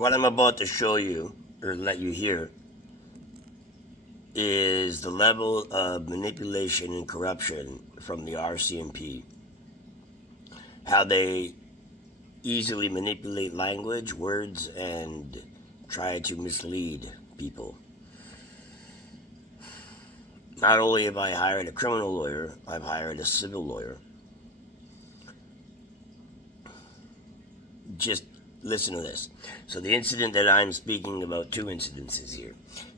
What I'm about to show you, or let you hear, is the level of manipulation and corruption from the RCMP. How they easily manipulate language, words, and try to mislead people. Not only have I hired a criminal lawyer, I've hired a civil lawyer. Just listen to this. So the incident that I'm speaking about, two incidences here.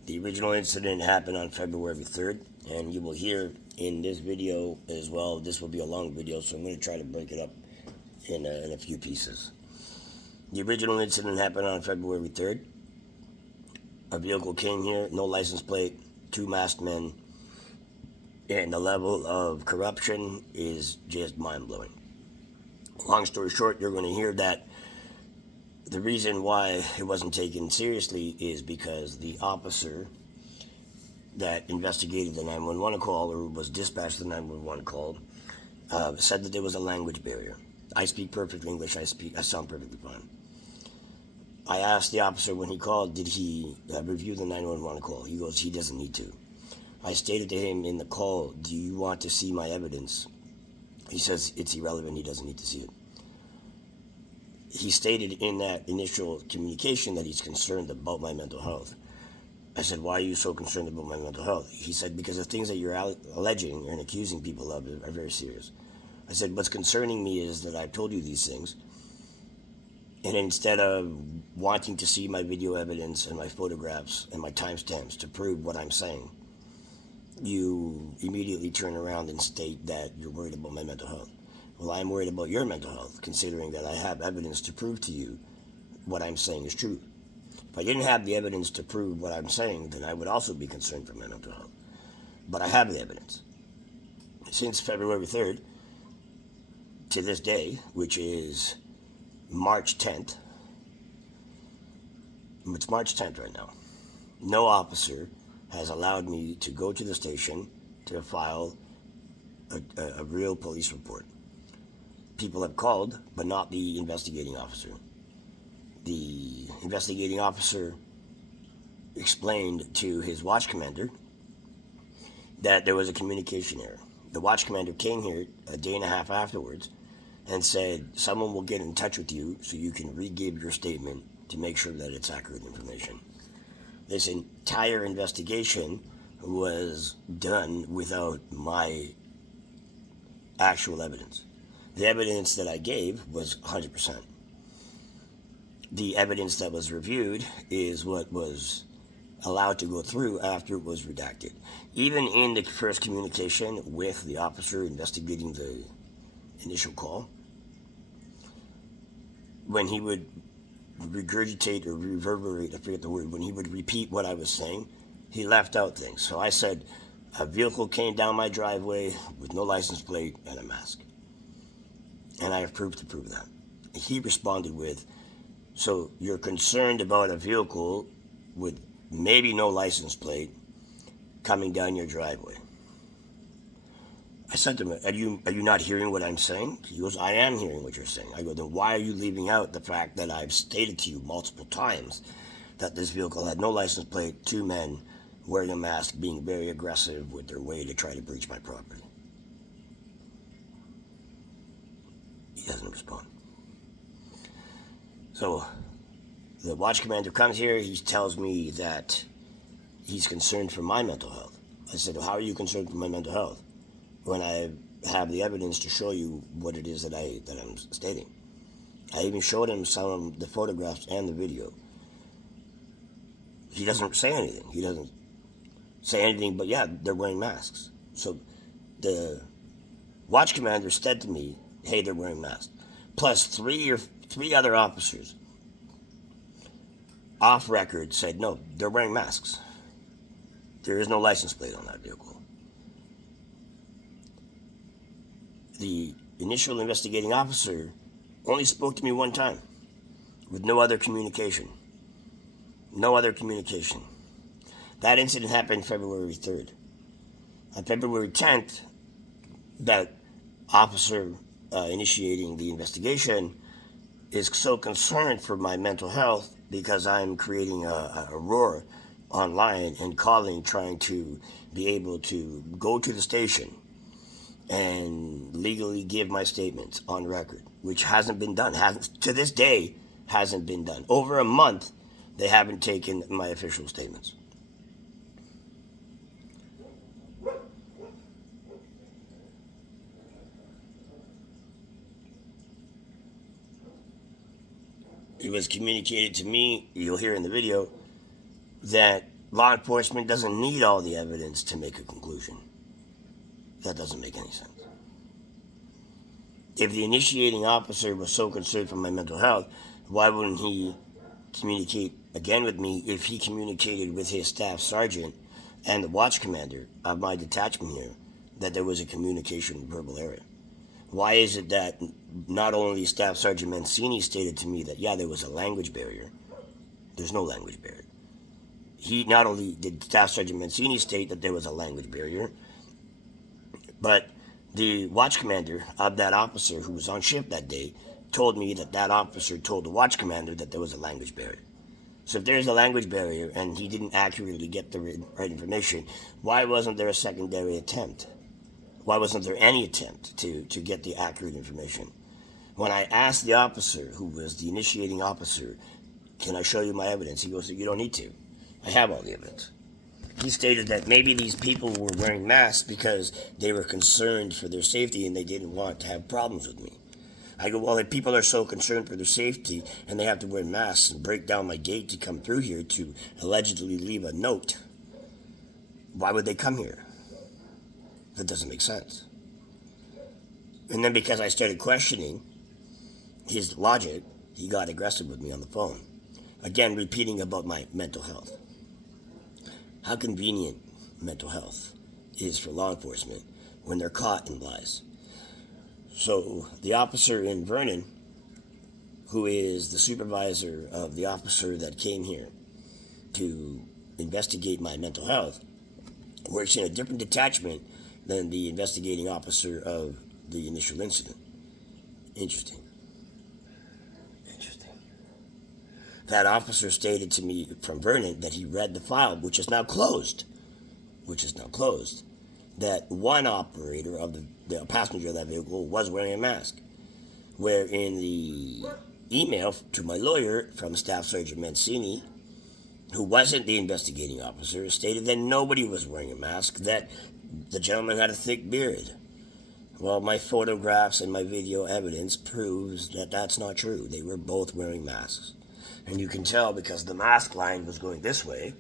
The original incident happened on February 3rd, and you will hear in this video as well. This will be a long video, so I'm going to try to break it up in a few pieces. The original incident happened on February 3rd. A vehicle came here, no license plate, two masked men, and the level of corruption is just mind-blowing. Long story short, you're going to hear that the reason why it wasn't taken seriously is because the officer that investigated the 911 call, or was dispatched the 911 call, said that there was a language barrier. I speak perfect English. I sound perfectly fine. I asked the officer when he called, did he review the 911 call? He goes, he doesn't need to. I stated to him in the call, do you want to see my evidence? He says it's irrelevant. He doesn't need to see it. He stated in that initial communication that he's concerned about my mental health. I said, why are you so concerned about my mental health? He said, because the things that you're alleging and accusing people of are very serious. I said, what's concerning me is that I've told you these things, and instead of wanting to see my video evidence and my photographs and my timestamps to prove what I'm saying, you immediately turn around and state that you're worried about my mental health. Well, I'm worried about your mental health, considering that I have evidence to prove to you what I'm saying is true. If I didn't have the evidence to prove what I'm saying, then I would also be concerned for my mental health. But I have the evidence. Since February 3rd to this day, which is March 10th, it's March 10th right now, no officer has allowed me to go to the station to file a real police report. People have called, but not the investigating officer. The investigating officer explained to his watch commander that there was a communication error. The watch commander came here a day and a half afterwards and said, someone will get in touch with you so you can re-give your statement to make sure that it's accurate information. This entire investigation was done without my actual evidence. The evidence that I gave was 100%. The evidence that was reviewed is what was allowed to go through after it was redacted. Even in the first communication with the officer investigating the initial call, when he would regurgitate or reverberate, I forget the word, when he would repeat what I was saying, he left out things. So I said, a vehicle came down my driveway with no license plate and a mask. And I have proof to prove that. He responded with, so you're concerned about a vehicle with maybe no license plate coming down your driveway. I said to him, are you not hearing what I'm saying? He goes, I am hearing what you're saying. I go, then why are you leaving out the fact that I've stated to you multiple times that this vehicle had no license plate, two men wearing a mask, being very aggressive with their way to try to breach my property? He doesn't respond. So the watch commander comes here, he tells me that he's concerned for my mental health. I said, well, how are you concerned for my mental health when I have the evidence to show you what it is that I'm stating? I even showed him some of the photographs and the video. He doesn't say anything. He doesn't say anything but, yeah, they're wearing masks. So the watch commander said to me, hey, they're wearing masks. Plus three other officers off record said, no, they're wearing masks. There is no license plate on that vehicle. The initial investigating officer only spoke to me one time with no other communication. No other communication. That incident happened February 3rd. On February 10th, that officer initiating the investigation is so concerned for my mental health because I'm creating a roar online and calling, trying to be able to go to the station and legally give my statements on record, which hasn't been done. Hasn't, to this day, hasn't been done. Over a month, they haven't taken my official statements. It was communicated to me, you'll hear in the video, that law enforcement doesn't need all the evidence to make a conclusion. That doesn't make any sense. If the initiating officer was so concerned for my mental health, why wouldn't he communicate again with me if he communicated with his staff sergeant and the watch commander of my detachment here that there was a communication verbal error? Why is it that not only Staff Sergeant Mancini stated to me that, yeah, there was a language barrier? There's no language barrier. He not only did Staff Sergeant Mancini state that there was a language barrier, but the watch commander of that officer who was on shift that day told me that that officer told the watch commander that there was a language barrier. So if there's a language barrier and he didn't accurately get the right information, why wasn't there a secondary attempt? Why wasn't there any attempt to get the accurate information? When I asked the officer, who was the initiating officer, can I show you my evidence? He goes, you don't need to. I have all the evidence. He stated that maybe these people were wearing masks because they were concerned for their safety and they didn't want to have problems with me. I go, well, if people are so concerned for their safety and they have to wear masks and break down my gate to come through here to allegedly leave a note, why would they come here? That doesn't make sense. And then because I started questioning his logic, he got aggressive with me on the phone. Again, repeating about my mental health. How convenient mental health is for law enforcement when they're caught in lies. So the officer in Vernon, who is the supervisor of the officer that came here to investigate my mental health, works in a different detachment than the investigating officer of the initial incident. Interesting. That officer stated to me from Vernon that he read the file, which is now closed, that one operator of the passenger of that vehicle was wearing a mask. Where in the email to my lawyer from Staff Sergeant Mancini, who wasn't the investigating officer, stated that nobody was wearing a mask, that the gentleman had a thick beard. Well, my photographs and my video evidence proves that that's not true. They were both wearing masks. And you can tell because the mask line was going this way,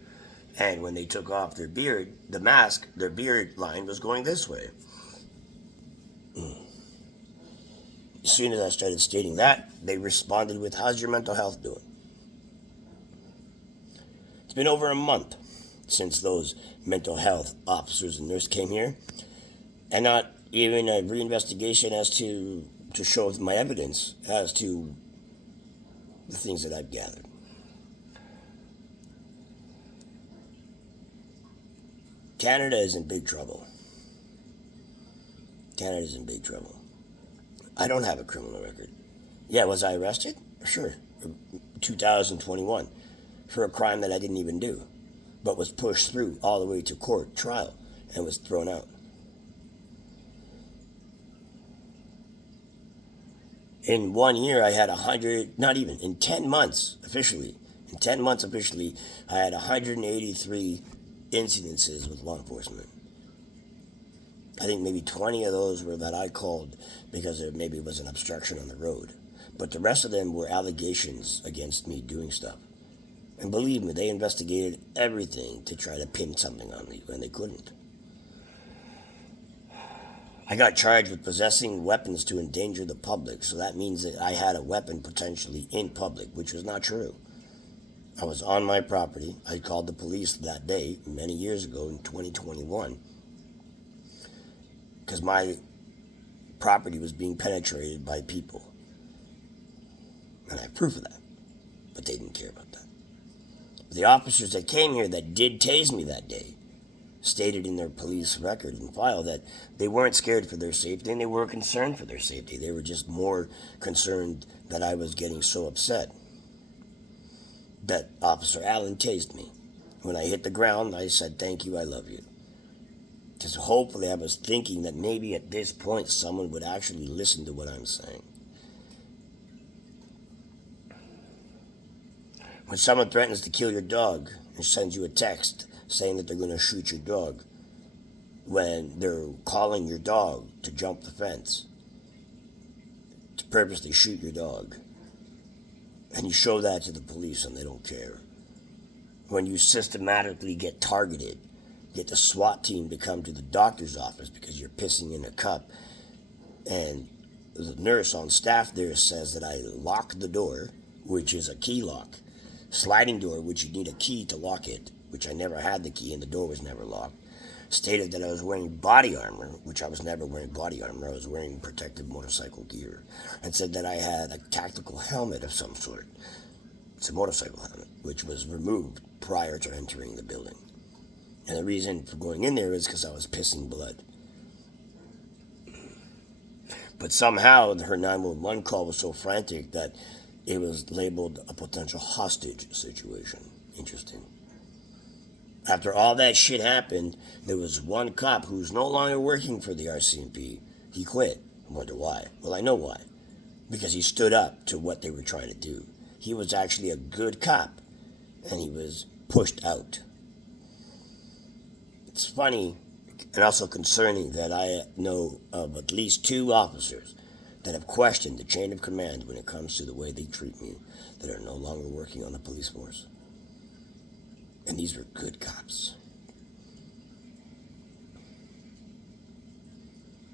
and when they took off their beard, their beard line was going this way. As soon as I started stating that, they responded with, how's your mental health doing? It's been over a month since those mental health officers and nurses came here, and not even a reinvestigation as to show my evidence as to the things that I've gathered. Canada is in big trouble. Canada's in big trouble. I don't have a criminal record. Yeah, was I arrested? Sure. 2021 for a crime that I didn't even do, but was pushed through all the way to court trial and was thrown out. In 1 year, I had 100, not even, in 10 months officially, I had 183 incidences with law enforcement. I think maybe 20 of those were that I called because there maybe was an obstruction on the road. But the rest of them were allegations against me doing stuff. And believe me, they investigated everything to try to pin something on me, and they couldn't. I got charged with possessing weapons to endanger the public, so that means that I had a weapon potentially in public, which was not true. I was on my property. I called the police that day, many years ago in 2021, because my property was being penetrated by people. And I have proof of that, but they didn't care about that. The officers that came here that did tase me that day stated in their police record and file that they weren't scared for their safety and they were concerned for their safety. They were just more concerned that I was getting so upset. that Officer Allen tased me. When I hit the ground, I said, "Thank you, I love you." Just hopefully I was thinking that maybe at this point someone would actually listen to what I'm saying. When someone threatens to kill your dog and sends you a text saying that they're going to shoot your dog, when they're calling your dog to jump the fence, to purposely shoot your dog, and you show that to the police and they don't care. When you systematically get targeted, get the SWAT team to come to the doctor's office because you're pissing in a cup, and the nurse on staff there says that I locked the door, which is a key lock, sliding door, which you need a key to lock it, which I never had the key and the door was never locked, stated that I was wearing body armor, which I was never wearing body armor, I was wearing protective motorcycle gear, and said that I had a tactical helmet of some sort. It's a motorcycle helmet, which was removed prior to entering the building. And the reason for going in there is because I was pissing blood. But somehow her 911 call was so frantic that it was labeled a potential hostage situation. Interesting. After all that shit happened, there was one cop who's no longer working for the RCMP. He quit. I wonder why. Well, I know why. Because he stood up to what they were trying to do. He was actually a good cop, and he was pushed out. It's funny and also concerning that I know of at least 2 officers that have questioned the chain of command when it comes to the way they treat me, that are no longer working on the police force. And these were good cops.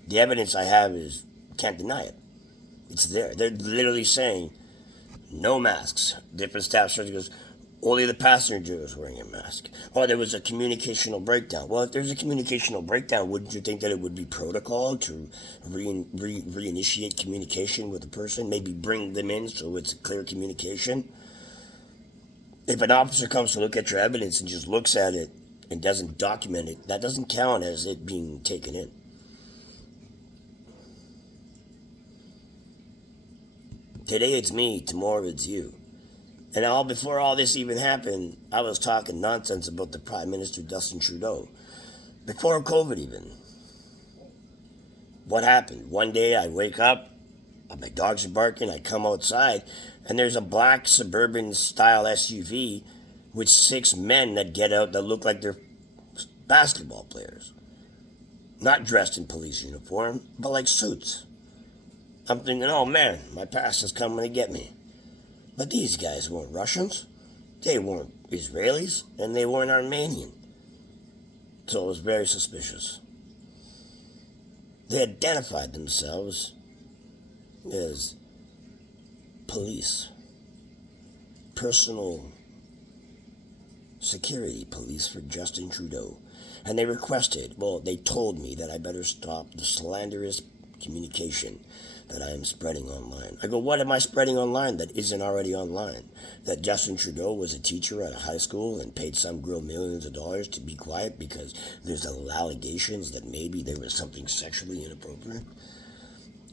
The evidence I have is, can't deny it. It's there. They're literally saying, no masks. Different staff sergeant goes, only the passenger was wearing a mask. Oh, there was a communicational breakdown. Well, if there's a communicational breakdown, wouldn't you think that it would be protocol to reinitiate communication with the person? Maybe bring them in so it's clear communication? If an officer comes to look at your evidence and just looks at it and doesn't document it, that doesn't count as it being taken in. Today it's me, tomorrow it's you. And before all this even happened, I was talking nonsense about the Prime Minister Justin Trudeau. Before COVID even. What happened? One day I wake up, my dogs are barking, I come outside, and there's a black suburban style SUV with 6 men that get out that look like they're basketball players. Not dressed in police uniform, but like suits. I'm thinking, oh man, my past is coming to get me. But these guys weren't Russians, they weren't Israelis, and they weren't Armenian. So it was very suspicious. They identified themselves as police, personal security police for Justin Trudeau. And they told me that I better stop the slanderous communication that I am spreading online. I go, what am I spreading online that isn't already online? That Justin Trudeau was a teacher at a high school and paid some girl millions of dollars to be quiet because there's allegations that maybe there was something sexually inappropriate?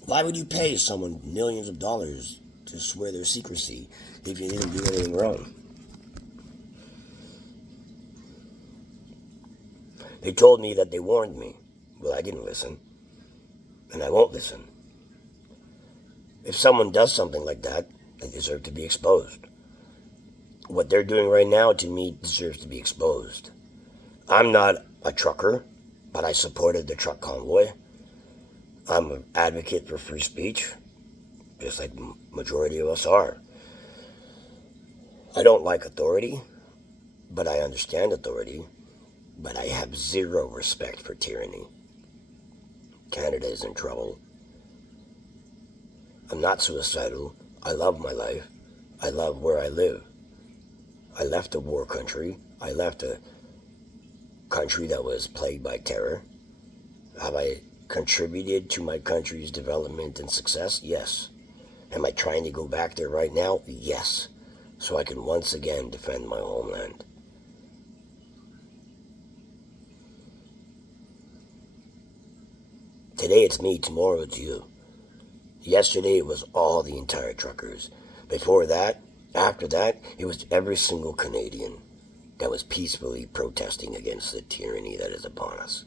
Why would you pay someone millions of dollars to swear their secrecy if you didn't do anything wrong? They told me that they warned me. Well, I didn't listen. And I won't listen. If someone does something like that, they deserve to be exposed. What they're doing right now, to me, deserves to be exposed. I'm not a trucker, but I supported the truck convoy. I'm an advocate for free speech, just like the majority of us are. I don't like authority, but I understand authority, but I have zero respect for tyranny. Canada is in trouble. I'm not suicidal. I love my life. I love where I live. I left a war country. I left a country that was plagued by terror. Have I contributed to my country's development and success? Yes. Am I trying to go back there right now? Yes. So I can once again defend my homeland. Today it's me, tomorrow it's you. Yesterday it was all the entire truckers. Before that, After that, it was every single Canadian that was peacefully protesting against the tyranny that is upon us.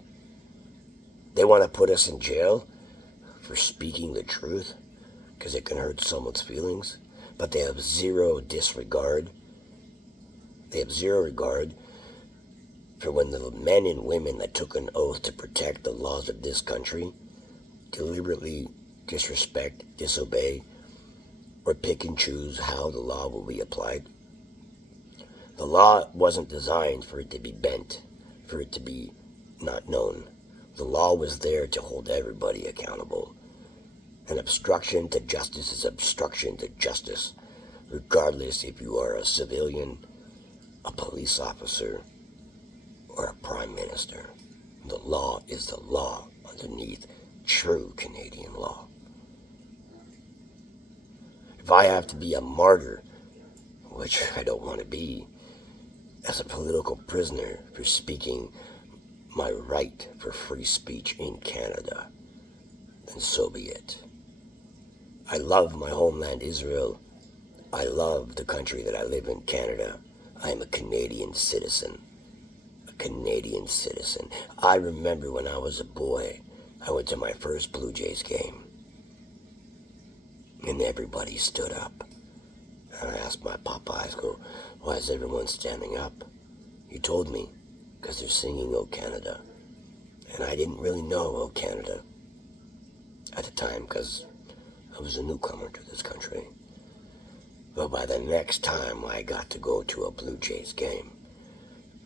They want to put us in jail for speaking the truth because it can hurt someone's feelings, but they have zero disregard. They have zero regard for when the men and women that took an oath to protect the laws of this country deliberately disrespect, disobey, or pick and choose how the law will be applied. The law wasn't designed for it to be bent, for it to be not known. The law was there to hold everybody accountable. An obstruction to justice is obstruction to justice, regardless if you are a civilian, a police officer, or a prime minister. The law is the law underneath true Canadian law. If I have to be a martyr, which I don't want to be, as a political prisoner for speaking my right for free speech in Canada, then so be it. I love my homeland, Israel. I love the country that I live in, Canada. I am a Canadian citizen. A Canadian citizen. I remember when I was a boy, I went to my first Blue Jays game. And everybody stood up. And I asked my papa, I go, why is everyone standing up? He told me, because they're singing "O Canada." And I didn't really know "O Canada" at the time, because I was a newcomer to this country. But by the next time I got to go to a Blue Jays game,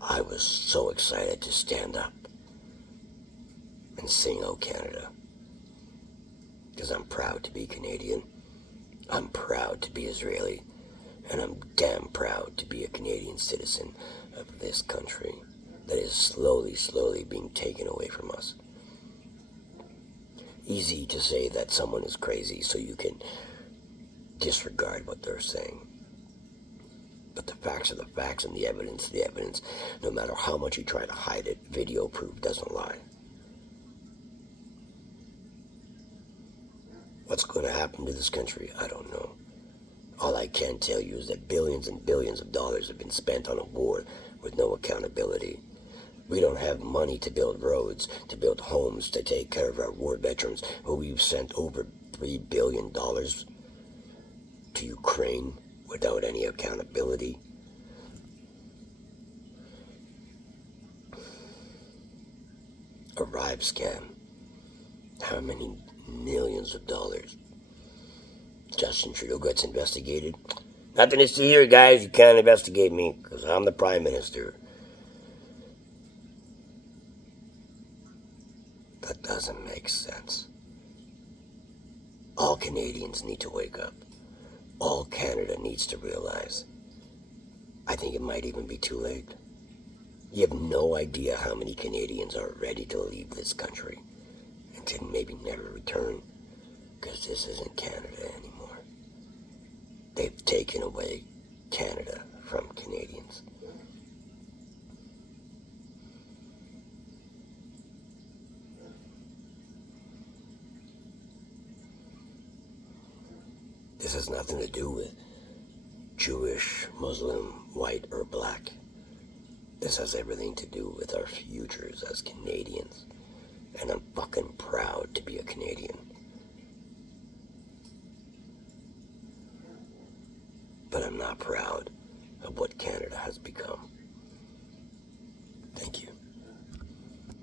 I was so excited to stand up and sing "O Canada." Because I'm proud to be Canadian. I'm proud to be Israeli. And I'm damn proud to be a Canadian citizen of this country that is slowly being taken away from us. Easy to say that someone is crazy so you can disregard what they're saying. But the facts are the facts, and the evidence is the evidence. No matter how much you try to hide it, video proof doesn't lie. What's going to happen to this country? I don't know. All I can tell you is that billions and billions of dollars have been spent on a war with no accountability. We don't have money to build roads, to build homes, to take care of our war veterans, who we've sent over $3 billion to Ukraine without any accountability. Arrive scam. How many millions of dollars? Justin Trudeau gets investigated. Nothing to see here, guys. You can't investigate me because I'm the Prime Minister. That doesn't make sense. All Canadians need to wake up. All Canada needs to realize. I think it might even be too late. You have no idea how many Canadians are ready to leave this country and to maybe never return, because this isn't Canada anymore. They've taken away Canada from Canadians. This has nothing to do with Jewish, Muslim, white, or black. This has everything to do with our futures as Canadians. And I'm fucking proud to be a Canadian. But I'm not proud of what Canada has become.